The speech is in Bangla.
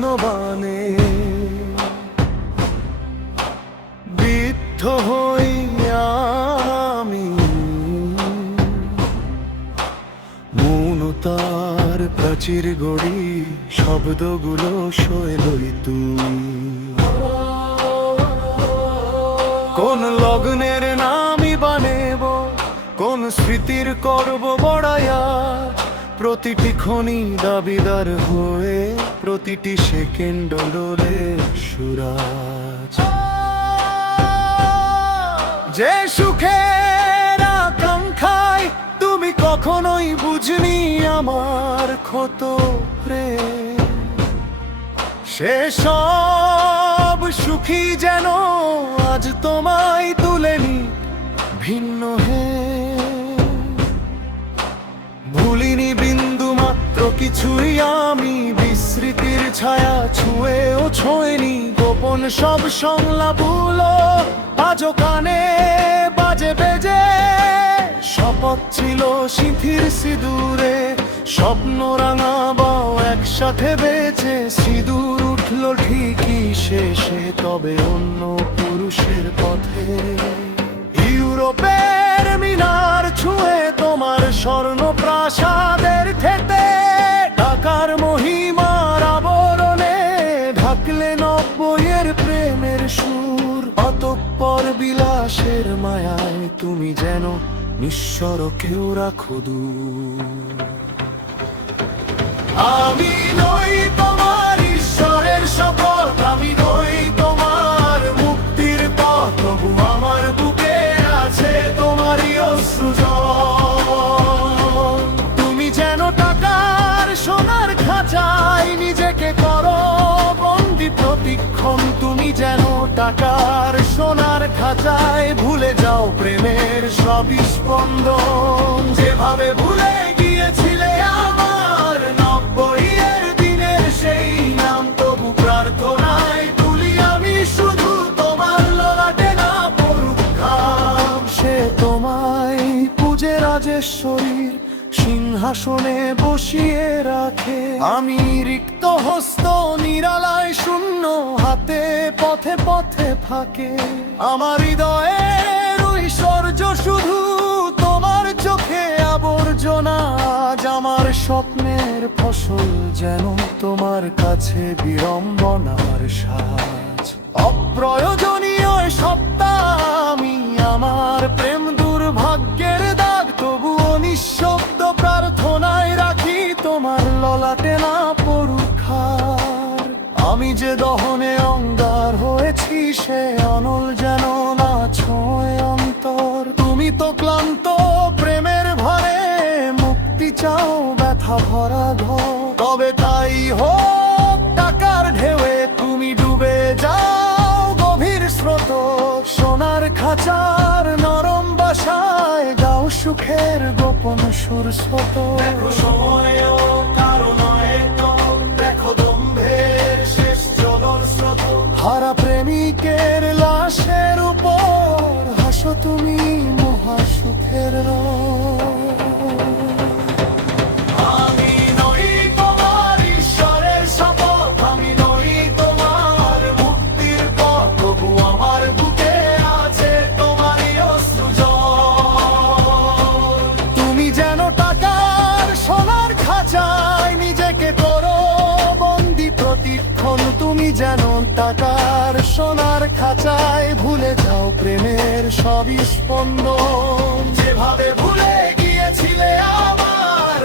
স্বর্ণবানে বিদ্ধ হই আমি, মৌনতার প্রাচীর গড়ি শব্দগুলো শৈলই তুমি। কোন লগ্নের নামই বানেব, কোন স্মৃতির করব বড়াইয়া, প্রতিটি খনি দাবিদার হয়ে প্রতিটি সেকেন্ড ডোলে সুরাজ। যে সুখের আকাঙ্ক্ষায় তুমি কখনোই বুঝনি আমার ক্ষত প্রেম, সে সব সুখী যেন আজ তোমায় তুলেনি ভিন্ন হে। ভুলিনি বিন্দু মাত্র কিছুই আমি, বিস্মৃতির ছায়া ছুঁয়েও ছোঁয়নি গোপন সব সংলাপগুলো আজও কানে বাজে বেজে। শপথ ছিল সিঁথির সিঁদুরে, স্বপ্ন রাঙাবাও একসাথে বেঁচে। সিঁদুর উঠল ঠিকই শেষে, তবে অন্য পুরুষের পথে। ইউরোপের মিনার ছুঁয়ে তোমার স্বর্ণ প্রাসাদের থেতে, টাকার মহিমার আবরণে ঢাকলে নব্বইয়ের প্রেমের সুর। অতঃপর বিলাসের মায়ায় তুমি যেন নিঃস্বর কেউ রাখো দূর। আমি নই তোমার ঈশ্বরের শপথ, আমি নই তোমার মুক্তির পথ, তবু আমার বুকে আছে তোমারই অশ্রুজল। তুমি যেন টাকার সোনার খাঁচায় নিজেকে করো বন্দি প্রতিক্ষণ। তুমি যেন টাকার সোনার খাঁচায় ভুলে যাও প্রেমের সব স্পন্দন। যেভাবে ভুলে গিয়েছিলে আমার নব্বইয়ের দিনের সেই নাম, তবু প্রার্থনায় তুলি আমি শুধু তোমার ললাটে না পড়ুক ঘাম। সে তোমায় পূজে রাজেশ্বরীর সিংহাসনে বসিয়ে রাখে, আমি রিক্ত হস্ত নিরালায় শূন্য হাতে পথে পথে থাকে। আমার হৃদয়ের ঐশ্বর্য শুধু তোমার চোখে আবর্জনা, আজ আমার স্বপ্নের ফসল যেন তোমার কাছে বিড়ম্বনার সাজ। অপ্রয়োজনীয় সত্তা আমি, আমার প্রেম দুর্ভাগ্যের দাগ, তবুও নিঃশব্দ প্রার্থনায় রাখি তোমার ললাটে না পড়ুক হার। আমি যে দহনে অঙ্গার হয়েছি সে অনল যেন না ছোঁয় অন্তর। তুমি তো ক্লান্ত প্রেমের ভরে মুক্তি চাও ব্যথা ভরা ঘর, তবে তাই হোক টাকার ঢেউয়ে তুমি ডুবে যাও গভীর স্রোত। সোনার খাঁচার নরম বাসায় গাও সুখের গোপন সুর স্রোত। দেখো সময়ও কারো নয় তো, দেখো দম্ভের শেষ জলর স্রোত। হারা প্রেমিকের লাশের উপর হাসো তুমি মহা সুখের রোগ। আমি নই তোমার ঈশ্বরের শপথ, আমি নই তোমার মুক্তির পথ, তবু আমার বুকে আছে তোমারই অশ্রুজল। তুমি যেন টাকার সোনার খাঁচায় নিজেকে করো বন্দি প্রতিক্ষণ। তুমি যেন টাকার সোনার খাঁচায় ভুলে যাও প্রেমের সব স্পন্দন। যেভাবে ভুলে গিয়েছিলে আমার